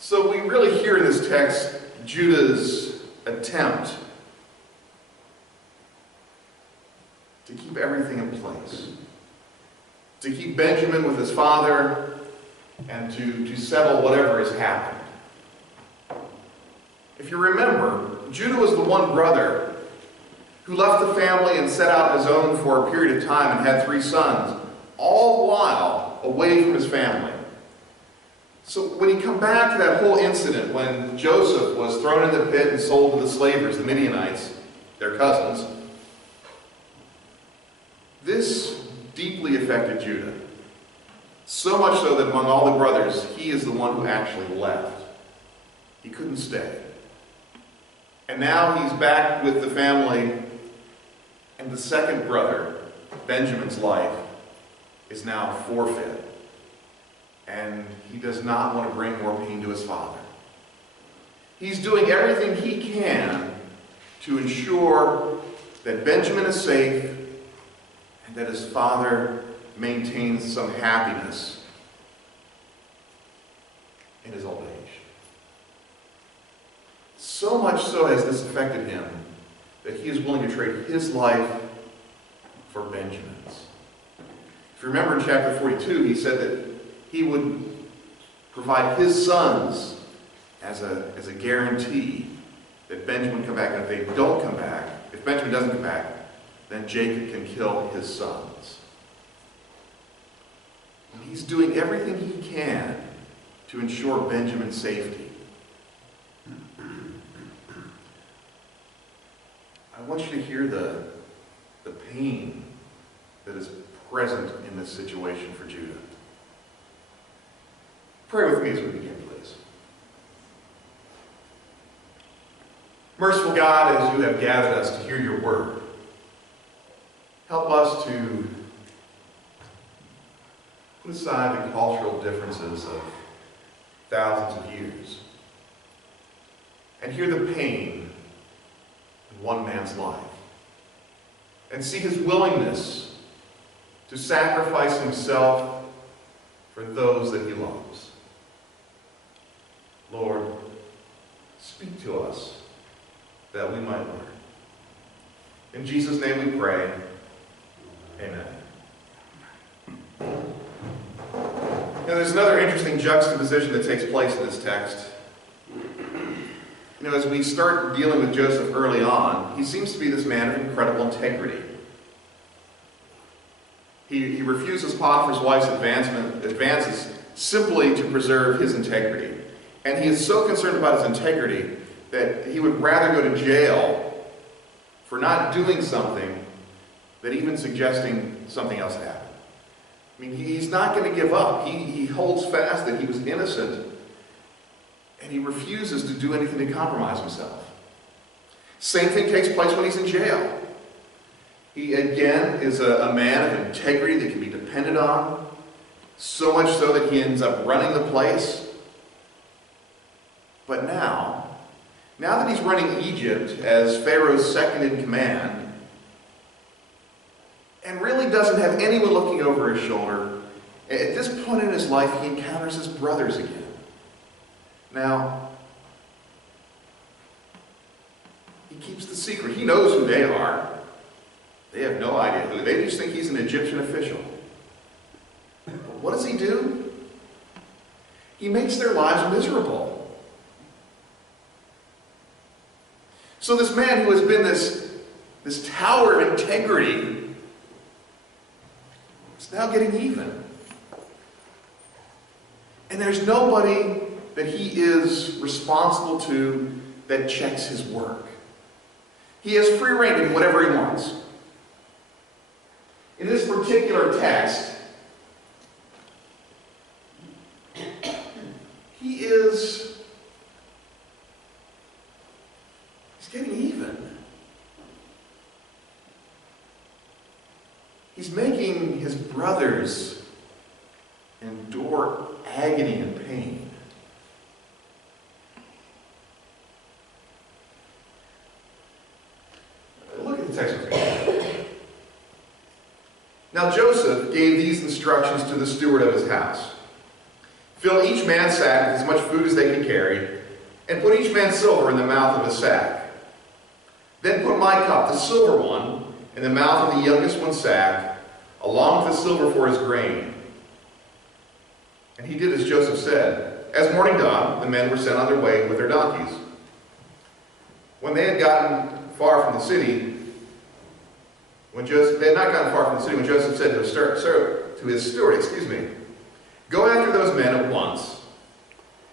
So we really hear in this text Judah's attempt to keep everything in place, to keep Benjamin with his father, and to settle whatever has happened. If you remember, Judah was the one brother who left the family and set out on his own for a period of time and had 3 sons, all the while away from his family. So when you come back to that whole incident when Joseph was thrown in the pit and sold to the slavers, the Midianites, their cousins, this deeply affected Judah. So much so that among all the brothers, he is the one who actually left. He couldn't stay. And now he's back with the family, and the second brother, Benjamin's life, is now forfeit. And he does not want to bring more pain to his father. He's doing everything he can to ensure that Benjamin is safe and that his father maintains some happiness in his old age. So much so has this affected him that he is willing to trade his life for Benjamin's. If you remember in chapter 42, he said that he would provide his sons as a guarantee that Benjamin would come back. And if they don't come back, if Benjamin doesn't come back, then Jacob can kill his sons. And he's doing everything he can to ensure Benjamin's safety. I want you to hear the pain that is present in this situation for Judah. Pray with me as we begin, please. Merciful God, as you have gathered us to hear your word, help us to put aside the cultural differences of thousands of years and hear the pain in one man's life and see his willingness to sacrifice himself for those that he loves. Lord, speak to us that we might learn. In Jesus' name we pray. Amen. Now there's another interesting juxtaposition that takes place in this text. As we start dealing with Joseph early on, he seems to be this man of incredible integrity. He refuses Potiphar's wife's advances simply to preserve his integrity. And he is so concerned about his integrity that he would rather go to jail for not doing something than even suggesting something else happen. I mean, he's not going to give up. He holds fast that he was innocent, and he refuses to do anything to compromise himself. Same thing takes place when he's in jail. He, again, is a man of integrity that can be depended on, so much so that he ends up running the place. But now that he's running Egypt as Pharaoh's second in command, and really doesn't have anyone looking over his shoulder, at this point in his life, he encounters his brothers again. Now, he keeps the secret. He knows who they are. They have no idea who. They just think he's an Egyptian official. But what does he do? He makes their lives miserable. So this man who has been this tower of integrity is now getting even. And there's nobody that he is responsible to that checks his work. He has free rein to do whatever he wants. In this particular text, he's getting even. He's making his brothers endure agony and pain. Look at the text with me. Now Joseph gave these instructions to the steward of his house. Fill each man's sack with as much food as they could carry, and put each man's silver in the mouth of his sack. Then put my cup, the silver one, in the mouth of the youngest one's sack, along with the silver for his grain." And he did as Joseph said. As morning dawned, the men were sent on their way with their donkeys. When they had gotten far from the city, when Joseph said to his steward, "Go after those men at once,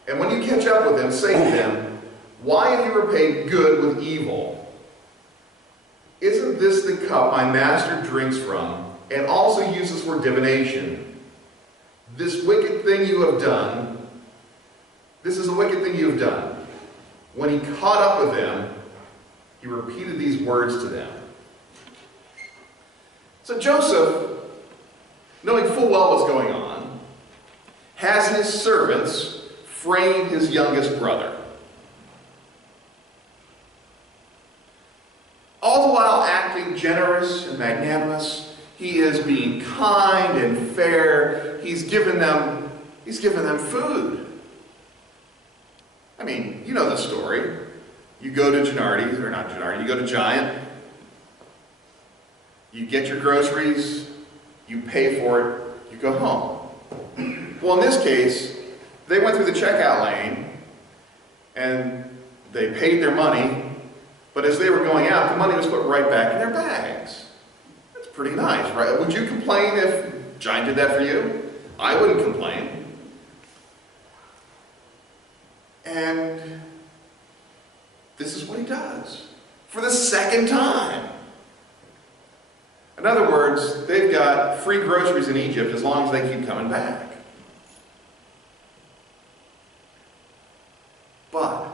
and when you catch up with them, say to them, 'Why have you repaid good with evil? Isn't this the cup my master drinks from, and also uses for divination? This wicked thing you have done, this is a wicked thing you have done.' When he caught up with them, he repeated these words to them." So Joseph, knowing full well what's going on, has his servants frame his youngest brother. All the while acting generous and magnanimous, he is being kind and fair. He's given them food. I mean, you know the story. You go to you go to Giant, you get your groceries, you pay for it, you go home. Well, in this case, they went through the checkout lane and they paid their money, but as they were going out, the money was put right back in their bags. That's pretty nice, right? Would you complain if Giant did that for you? I wouldn't complain. And this is what he does for the second time. In other words, they've got free groceries in Egypt as long as they keep coming back. But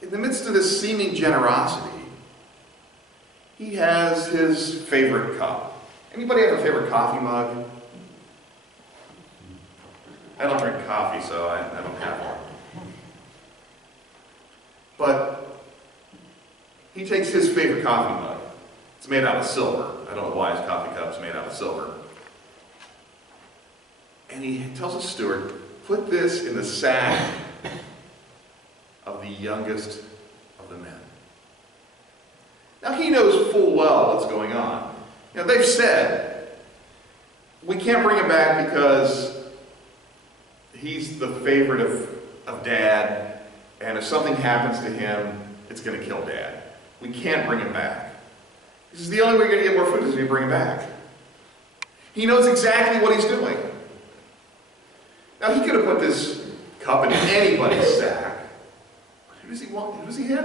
in the midst of this seeming generosity, he has his favorite cup. Anybody have a favorite coffee mug? I don't drink coffee, so I don't have one. But he takes his favorite coffee mug. It's made out of silver. I don't know why his coffee cup's made out of silver. And he tells his steward, "Put this in the sack of the youngest of the men." Now he knows full well what's going on. You know, they've said, "We can't bring him back because he's the favorite of Dad, and if something happens to him, it's going to kill Dad. We can't bring him back." He says, "The only way you're going to get more food is if you bring him back." He knows exactly what he's doing. Now he could have put this cup in anybody's sack. But who does he want? Who does he hit?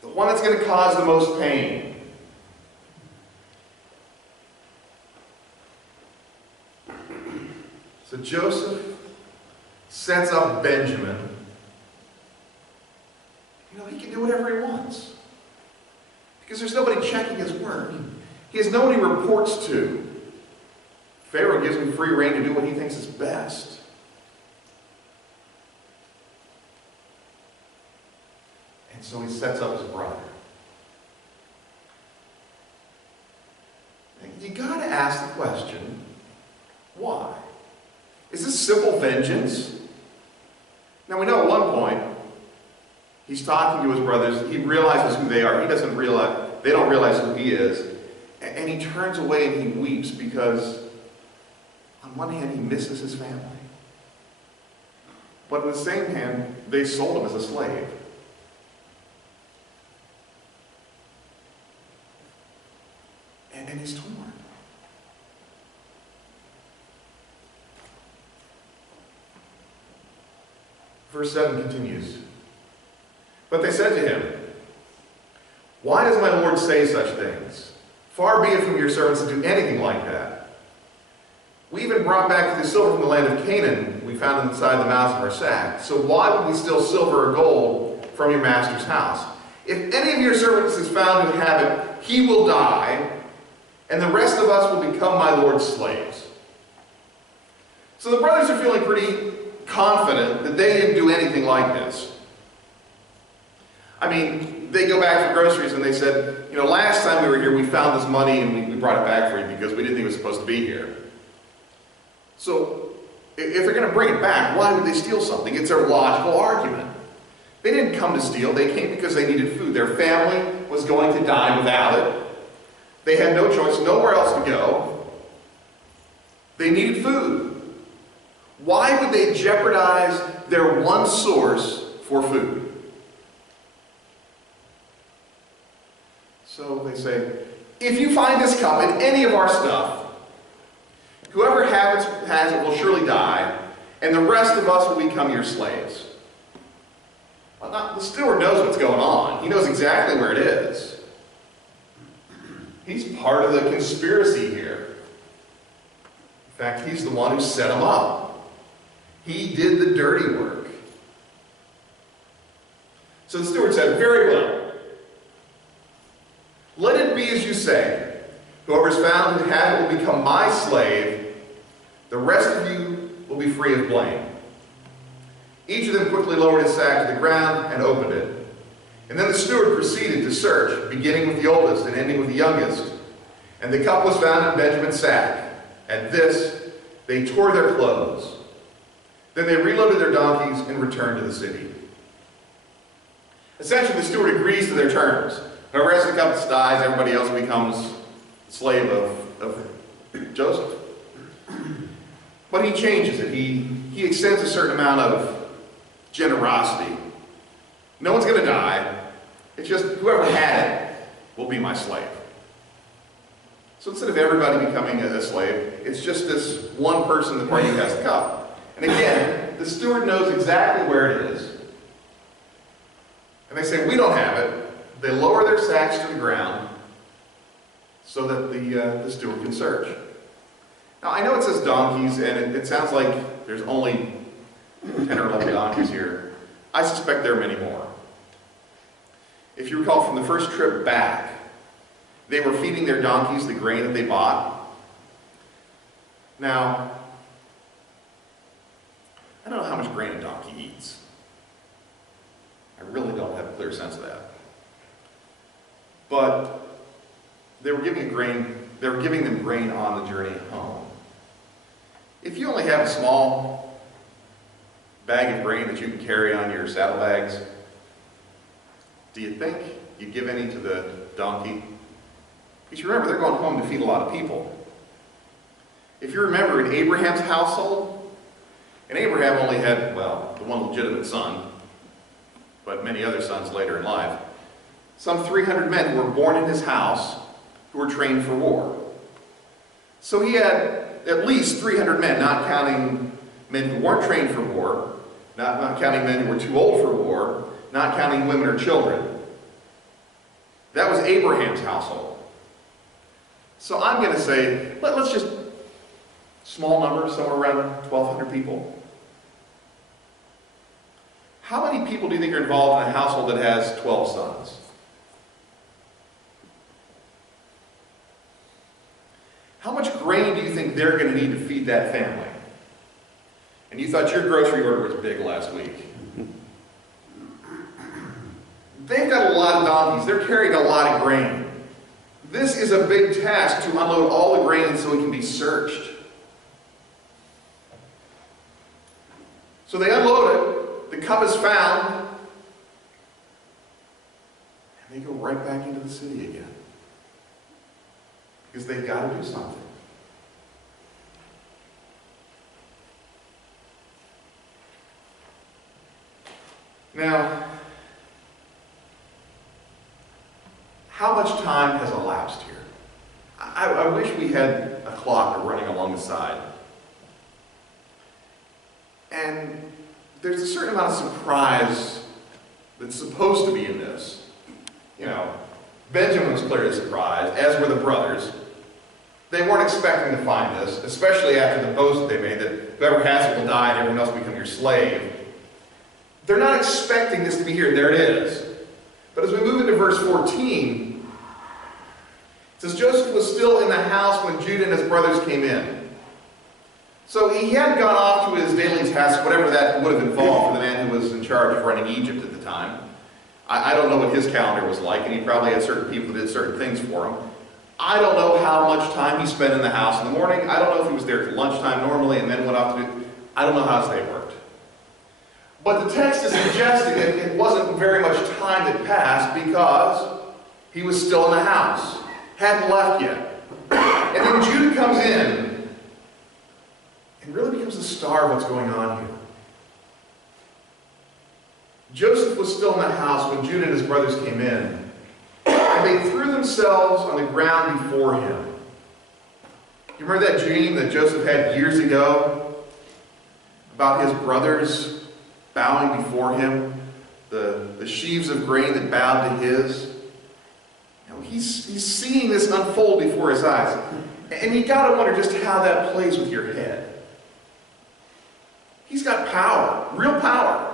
The one that's going to cause the most pain. So Joseph sets up Benjamin. You know, he can do whatever he wants. Because there's nobody checking his work. He has no one he reports to. Pharaoh gives him free rein to do what he thinks is best. And so he sets up his brother. You gotta ask the question, why? Is this simple vengeance? Now we know at one point, he's talking to his brothers. He realizes who they are. They don't realize who he is. And he turns away and he weeps because on one hand, he misses his family. But on the same hand, they sold him as a slave. And he's torn. Verse 7 continues. But they said to him, "Why does my Lord say such things? Far be it from your servants to do anything like that. We even brought back the silver from the land of Canaan we found inside the mouths of our sack. So why would we steal silver or gold from your master's house? If any of your servants is found to have it, he will die, and the rest of us will become my Lord's slaves." So the brothers are feeling pretty confident that they didn't do anything like this. I mean, they go back for groceries and they said, "You know, last time we were here, we found this money and we brought it back for you because we didn't think it was supposed to be here." So If they're going to bring it back, why would they steal something? It's a logical argument. They didn't come to steal. They came because they needed food. Their family was going to die without it. They had no choice, nowhere else to go. They needed food. Why would they jeopardize their one source for food? So they say, if you find this cup in any of our stuff, whoever has it will surely die, and the rest of us will become your slaves. Well, the steward knows what's going on. He knows exactly where it is. He's part of the conspiracy here. In fact, he's the one who set them up. He did the dirty work. So the steward said, very well. Let it be as you say. Whoever's found who had it will become my slave. The rest of you will be free of blame. Each of them quickly lowered his sack to the ground and opened it. And then the steward proceeded to search, beginning with the oldest and ending with the youngest. And the cup was found in Benjamin's sack. At this, they tore their clothes. Then they reloaded their donkeys and returned to the city. Essentially, the steward agrees to their terms. Whoever has the cup dies, everybody else becomes a slave of Joseph. But he changes it. He extends a certain amount of generosity. No one's going to die. It's just whoever had it will be my slave. So instead of everybody becoming a slave, it's just this one person in the party who has the cup. And again, the steward knows exactly where it is. And they say, we don't have it. They lower their sacks to the ground so that the steward can search. Now, I know it says donkeys, and it sounds like there's only 10 or 11 donkeys here. I suspect there are many more. If you recall from the first trip back, they were feeding their donkeys the grain that they bought. Now, I don't know how much grain a donkey eats. I really don't have a clear sense of that. But they were giving them grain on the journey home. If you only have a small bag of grain that you can carry on your saddlebags, do you think you'd give any to the donkey? Because you remember, they're going home to feed a lot of people. If you remember, in Abraham's household, and Abraham only had, well, the one legitimate son, but many other sons later in life, some 300 men who were born in his house who were trained for war. So he had at least 300 men, not counting men who weren't trained for war, not counting men who were too old for war, not counting women or children. That was Abraham's household. So I'm going to say, let's just, small number, somewhere around 1,200 people. How many people do you think are involved in a household that has 12 sons? How much grain do you think they're going to need to feed that family? And you thought your grocery order was big last week. They've got a lot of donkeys. They're carrying a lot of grain. This is a big task to unload all the grain so it can be searched. So they unload it. The cup is found. And they go right back into the city again. Because they've got to do something. Now, how much time has elapsed here? I wish we had a clock running along the side. And there's a certain amount of surprise that's supposed to be in this. You know, Benjamin was clearly surprised, as were the brothers. They weren't expecting to find this, especially after the boast that they made that whoever has it will die and everyone else will become your slave. They're not expecting this to be here. There it is. But as we move into verse 14, it says, Joseph was still in the house when Judah and his brothers came in. So he hadn't gone off to his daily task, whatever that would have involved for the man who was in charge of running Egypt at the time. I don't know what his calendar was like, and he probably had certain people that did certain things for him. I don't know how much time he spent in the house in the morning. I don't know if he was there at lunchtime normally and then went off to do... I don't know how they worked. But the text is suggesting that it wasn't very much time that passed because he was still in the house. Hadn't left yet. And then Judah comes in and really becomes the star of what's going on here. Joseph was still in the house when Judah and his brothers came in, and they threw themselves on the ground before him. You remember that dream that Joseph had years ago about his brothers bowing before him, the sheaves of grain that bowed to his? You know, he's seeing this unfold before his eyes. And you got to wonder just how that plays with your head. He's got power, real power.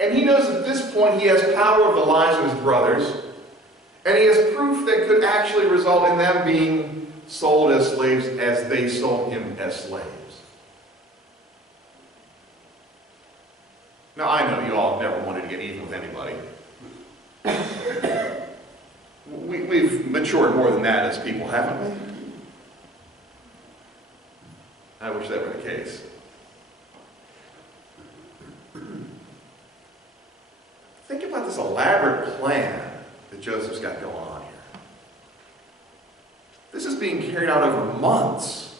And he knows at this point he has power over the lives of his brothers. And he has proof that could actually result in them being sold as slaves as they sold him as slaves. Now, I know you all never wanted to get even with anybody. We've matured more than that as people, haven't we? I wish that were the case. Think about this elaborate plan that Joseph's got going on here. This is being carried out over months.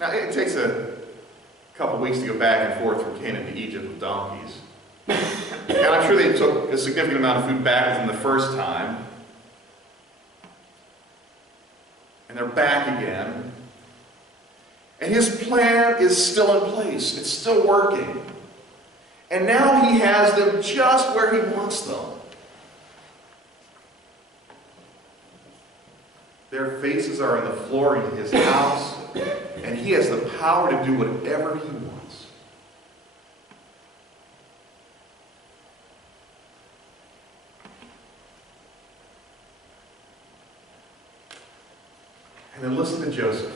Now, it takes a couple weeks to go back and forth from Canaan to Egypt with donkeys. And I'm sure they took a significant amount of food back with them the first time. And they're back again. And his plan is still in place. It's still working. And now he has them just where he wants them. Their faces are on the floor in his house, and he has the power to do whatever he wants. And then listen to Joseph.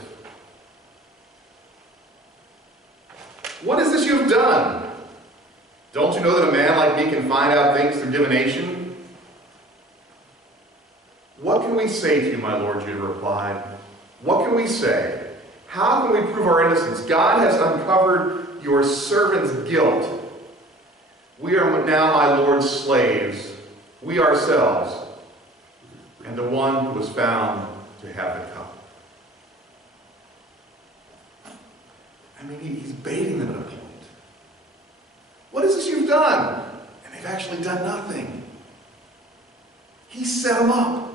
What is this you have done? Don't you know that a man like me can find out things through divination? What can we say to you, my lord? Judah replied. What can we say? How can we prove our innocence? God has uncovered your servant's guilt. We are now my lord's slaves, we ourselves, and the one who was found to have the cup. I mean, he's baiting them at a point. What is this you've done? And they've actually done nothing. He set them up.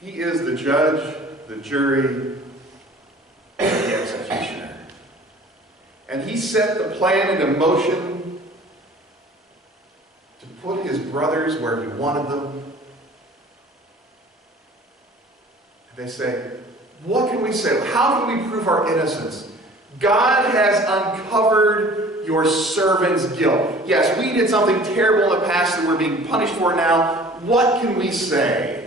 He is the judge, the jury, and the executioner. And he set the plan into motion to put his brothers where he wanted them. And they say, what can we say? How can we prove our innocence? God has uncovered your servant's guilt. Yes, we did something terrible in the past that we're being punished for now. What can we say?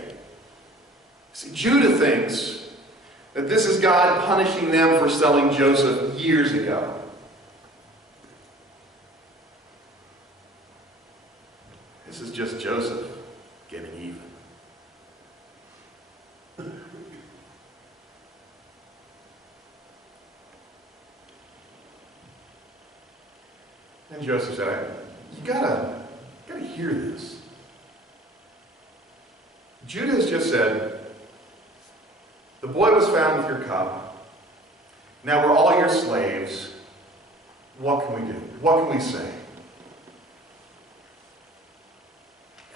See, Judah thinks that this is God punishing them for selling Joseph years ago. This is just Joseph getting even. And Joseph said, you gotta hear this. Judah has just said, the boy was found with your cup. Now we're all your slaves. What can we do? What can we say?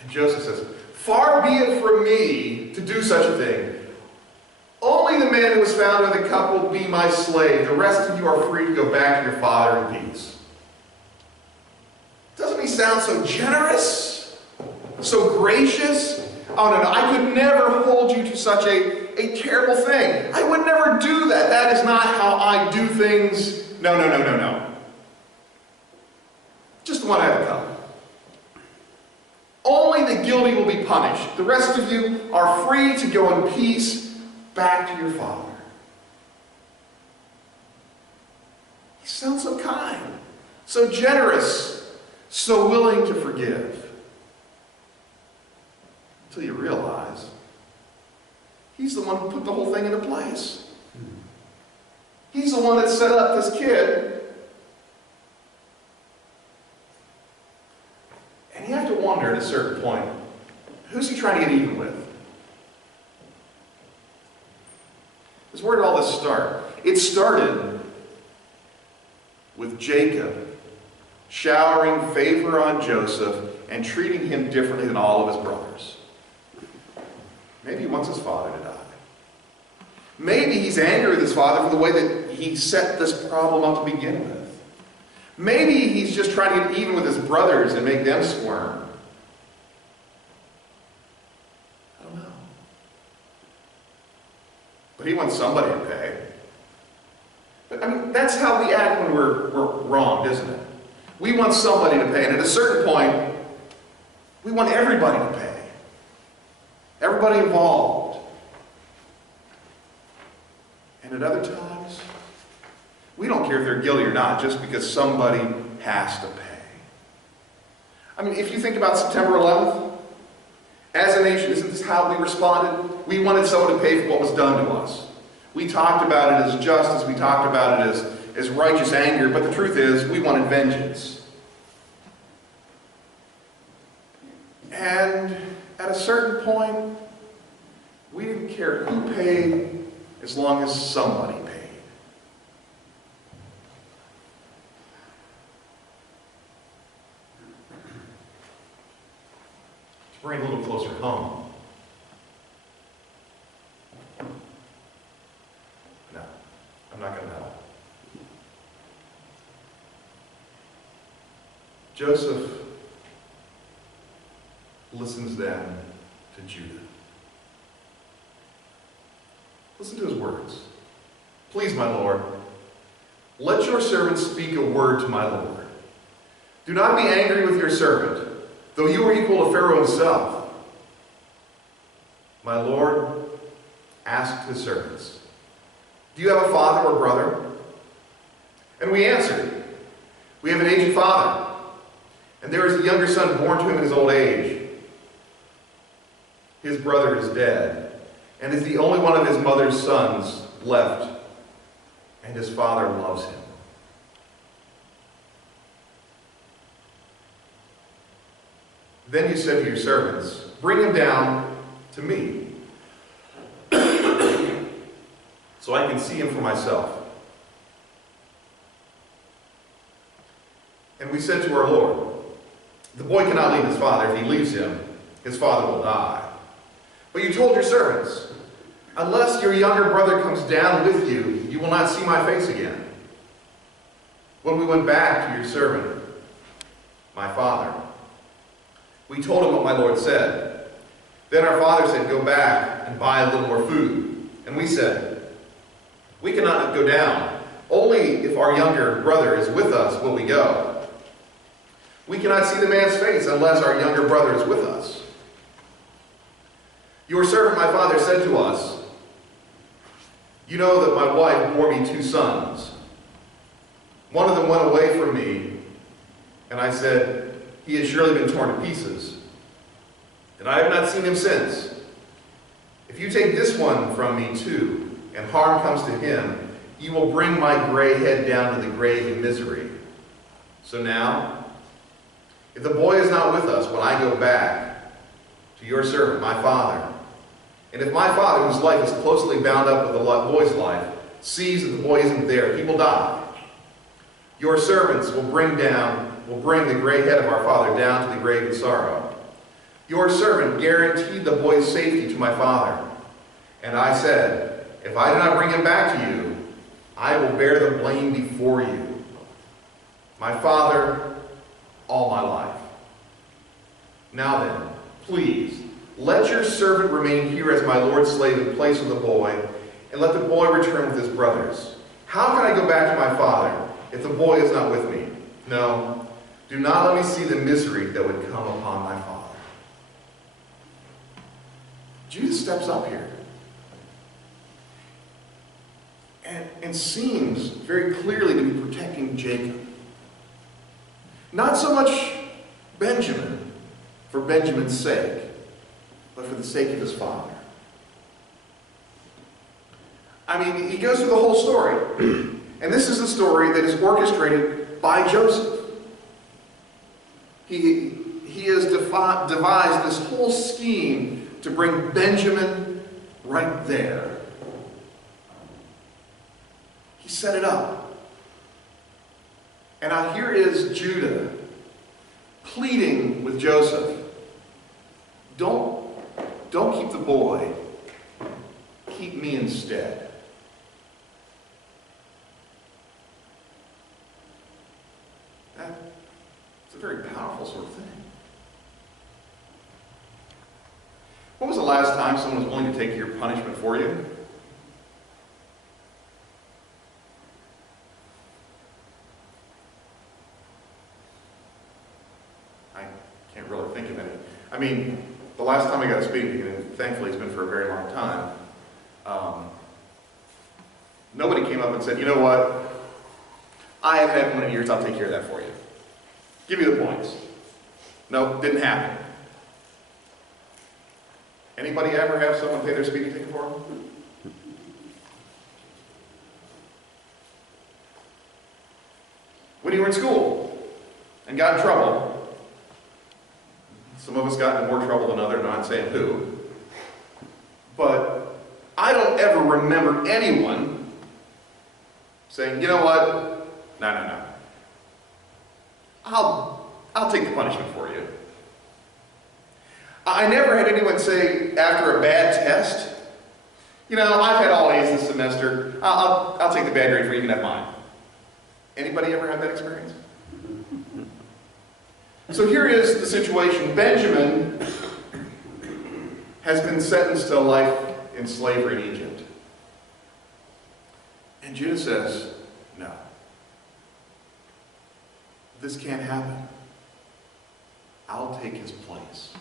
And Joseph says, far be it from me to do such a thing. Only the man who was found with the cup will be my slave. The rest of you are free to go back to your father in peace. Doesn't he sound so generous? So gracious? Oh, no, I could never hold you to such a terrible thing. I would never do that. That is not how I do things. No. Just the one I have come. Only the guilty will be punished. The rest of you are free to go in peace back to your father. He sounds so kind, so generous, so willing to forgive. until you realize he's the one who put the whole thing into place. He's the one that set up this kid. And you have to wonder at a certain point, who's he trying to get even with? Because where did all this start? It started with Jacob showering favor on Joseph and treating him differently than all of his brothers. Maybe he wants his father to die. Maybe he's angry with his father for the way that he set this problem up to begin with. Maybe he's just trying to get even with his brothers and make them squirm. I don't know. But he wants somebody to pay. But I mean, that's how we act when we're wronged, isn't it? We want somebody to pay, and at a certain point, we want everybody to pay. Everybody involved. And at other times, we don't care if they're guilty or not, just because somebody has to pay. I mean, if you think about September 11th, as a nation, isn't this how we responded? We wanted someone to pay for what was done to us. We talked about it as justice, we talked about it as righteous anger, but the truth is, we wanted vengeance. And at a certain point, we didn't care who paid as long as somebody paid. To bring it a little closer home. No, I'm not going to know. Joseph listens then to Judah. Listen to his words. Please, my Lord, let your servant speak a word to my Lord. Do not be angry with your servant, though you are equal to Pharaoh himself. My Lord asked his servants, do you have a father or brother? And we answered, we have an aged father, and there is a younger son born to him in his old age. His brother is dead, and is the only one of his mother's sons left, and his father loves him. Then you said to your servants, bring him down to me, so I can see him for myself. And we said to our Lord, the boy cannot leave his father. If he leaves him, his father will die. But you told your servants, unless your younger brother comes down with you, you will not see my face again. When we went back to your servant, my father, we told him what my Lord said. Then our father said, go back and buy a little more food. And we said, we cannot go down. Only if our younger brother is with us will we go. We cannot see the man's face unless our younger brother is with us. Your servant, my father, said to us, you know that my wife bore me 2 sons. One of them went away from me, and I said, he has surely been torn to pieces. And I have not seen him since. If you take this one from me too, and harm comes to him, you will bring my gray head down to the grave in misery. So now, if the boy is not with us when I go back to your servant, my father, and if my father, whose life is closely bound up with the boy's life, sees that the boy isn't there, he will die. Your servants will bring the gray head of our father down to the grave in sorrow. Your servant guaranteed the boy's safety to my father. And I said, if I do not bring him back to you, I will bear the blame before you. My father, all my life. Now then, please, let your servant remain here as my Lord's slave in place of the boy, and let the boy return with his brothers. How can I go back to my father if the boy is not with me? No, do not let me see the misery that would come upon my father. Judah steps up here and seems very clearly to be protecting Jacob. Not so much Benjamin for Benjamin's sake, but for for the sake of his father. I mean, he goes through the whole story. And this is a story that is orchestrated by Joseph. He has devised this whole scheme to bring Benjamin right there. He set it up. And now here is Judah pleading with Joseph. Don't keep the boy. Keep me instead. It's a very powerful sort of thing. When was the last time someone was willing to take your punishment for you? I can't really think of any. I mean, the last time I got a speeding ticket, and thankfully it's been for a very long time, nobody came up and said, you know what, I haven't had one in years, I'll take care of that for you. Give me the points. No, didn't happen. Anybody ever have someone pay their speeding ticket for them? When you were in school and got in trouble, some of us got into more trouble than others, I'm not saying who, but I don't ever remember anyone saying, you know what, no. I'll take the punishment for you. I never had anyone say after a bad test, you know, I've had all A's this semester, I'll take the bad grade for you, you can have mine. Anybody ever had that experience? So here is the situation. Benjamin has been sentenced to life in slavery in Egypt. And Judah says, no. This can't happen. I'll take his place.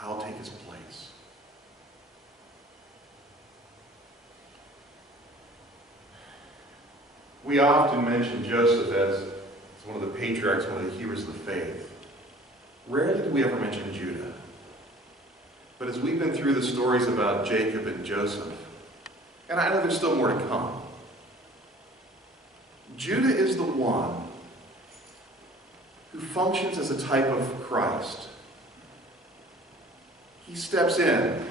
I'll take his place. We often mention Joseph as one of the patriarchs, one of the heroes of the faith. Rarely do we ever mention Judah. But as we've been through the stories about Jacob and Joseph, and I know there's still more to come, Judah is the one who functions as a type of Christ. He steps in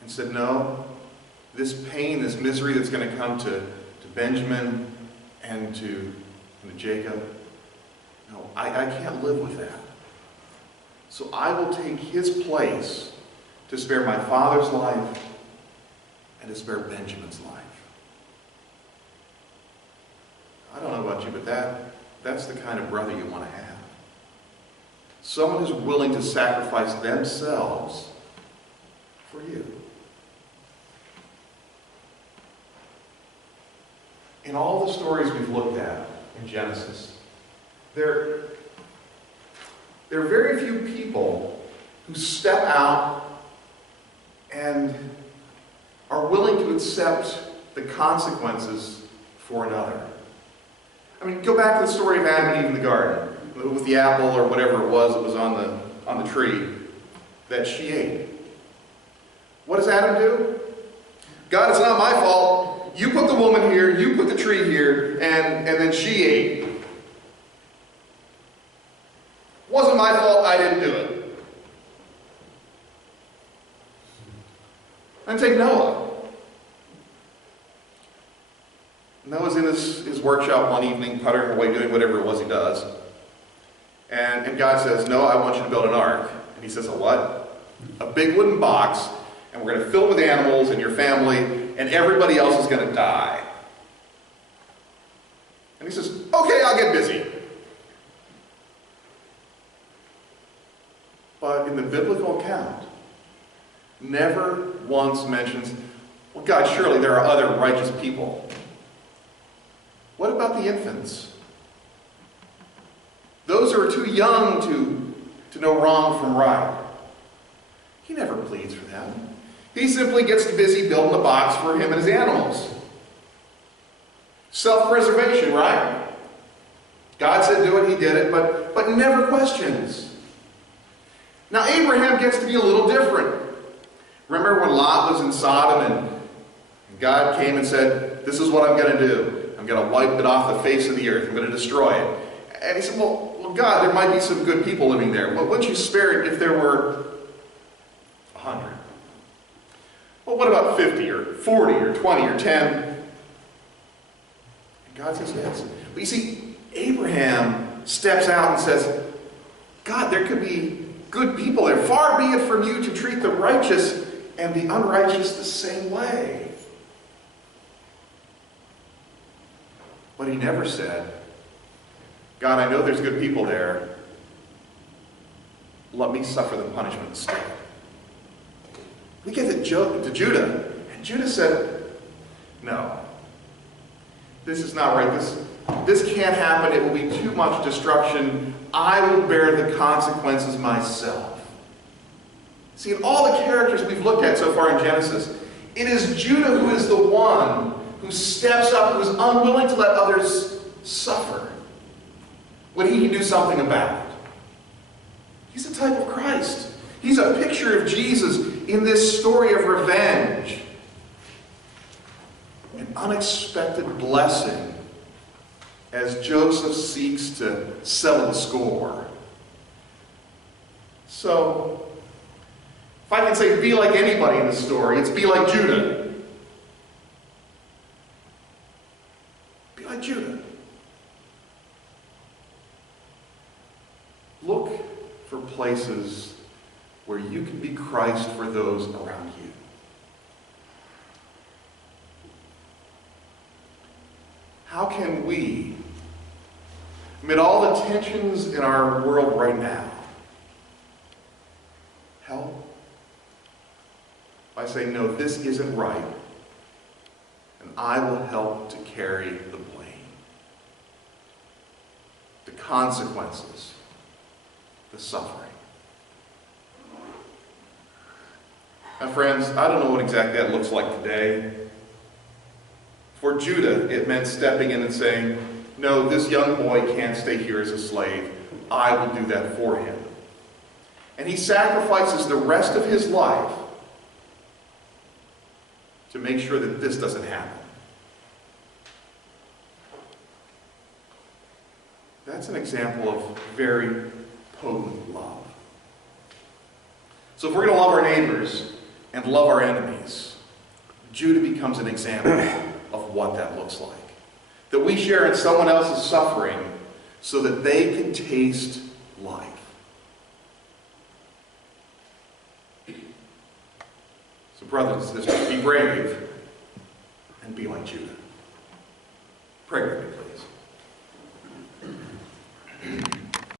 and said, no, this pain, this misery that's going to come to Benjamin and to Jacob, no, I can't live with that. So I will take his place to spare my father's life and to spare Benjamin's life. I don't know about you, but that's the kind of brother you want to have. Someone who's willing to sacrifice themselves for you. In all the stories we've looked at in Genesis, there are very few people who step out and are willing to accept the consequences for another. I mean, go back to the story of Adam and Eve in the garden, with the apple or whatever it was that was on the tree that she ate. What does Adam do? God, it's not my fault. You put the woman here, you put the tree here, and then she ate. Wasn't my fault, I didn't do it. And take Noah. Noah's in his workshop one evening, puttering away, doing whatever it was he does. And God says, Noah, I want you to build an ark. And he says, a what? A big wooden box, and we're going to fill it with animals and your family, and everybody else is going to die. And he says, okay, I'll get busy. But in the biblical account, never once mentions, well, God, surely there are other righteous people. What about the infants? Those who are too young to know wrong from right. He never pleads for them. He simply gets busy building a box for him and his animals. Self-preservation, right? God said do it, he did it, but never questions. Now Abraham gets to be a little different. Remember when Lot was in Sodom and God came and said, this is what I'm going to do. I'm going to wipe it off the face of the earth. I'm going to destroy it. And he said, well, God, there might be some good people living there. Well, wouldn't you spare it if there were 100? Well, what about 50 or 40 or 20 or 10? And God says yes. But you see, Abraham steps out and says, God, there could be good people there. Far be it from you to treat the righteous and the unrighteous the same way. But he never said, God, I know there's good people there. Let me suffer the punishment instead. We get to Judah, and Judah said, no, this is not right. This can't happen. It will be too much destruction. I will bear the consequences myself. See, in all the characters we've looked at so far in Genesis, it is Judah who is the one who steps up, who is unwilling to let others suffer when he can do something about it. He's a type of Christ. He's a picture of Jesus in this story of revenge. An unexpected blessing as Joseph seeks to settle the score. So, if I can say be like anybody in the story, it's be like Judah. Be like Judah. Look for places where you can be Christ for those around you. How can we, amid all the tensions in our world right now, help by saying, no, this isn't right, and I will help to carry the blame, the consequences, the suffering. Now, friends, I don't know what exactly that looks like today. For Judah, it meant stepping in and saying, no, this young boy can't stay here as a slave. I will do that for him. And he sacrifices the rest of his life to make sure that this doesn't happen. That's an example of very potent love. So if we're going to love our neighbors and love our enemies, Judah becomes an example of what that looks like. That we share in someone else's suffering so that they can taste life. So brothers and sisters, be brave and be like Judah. Pray with me.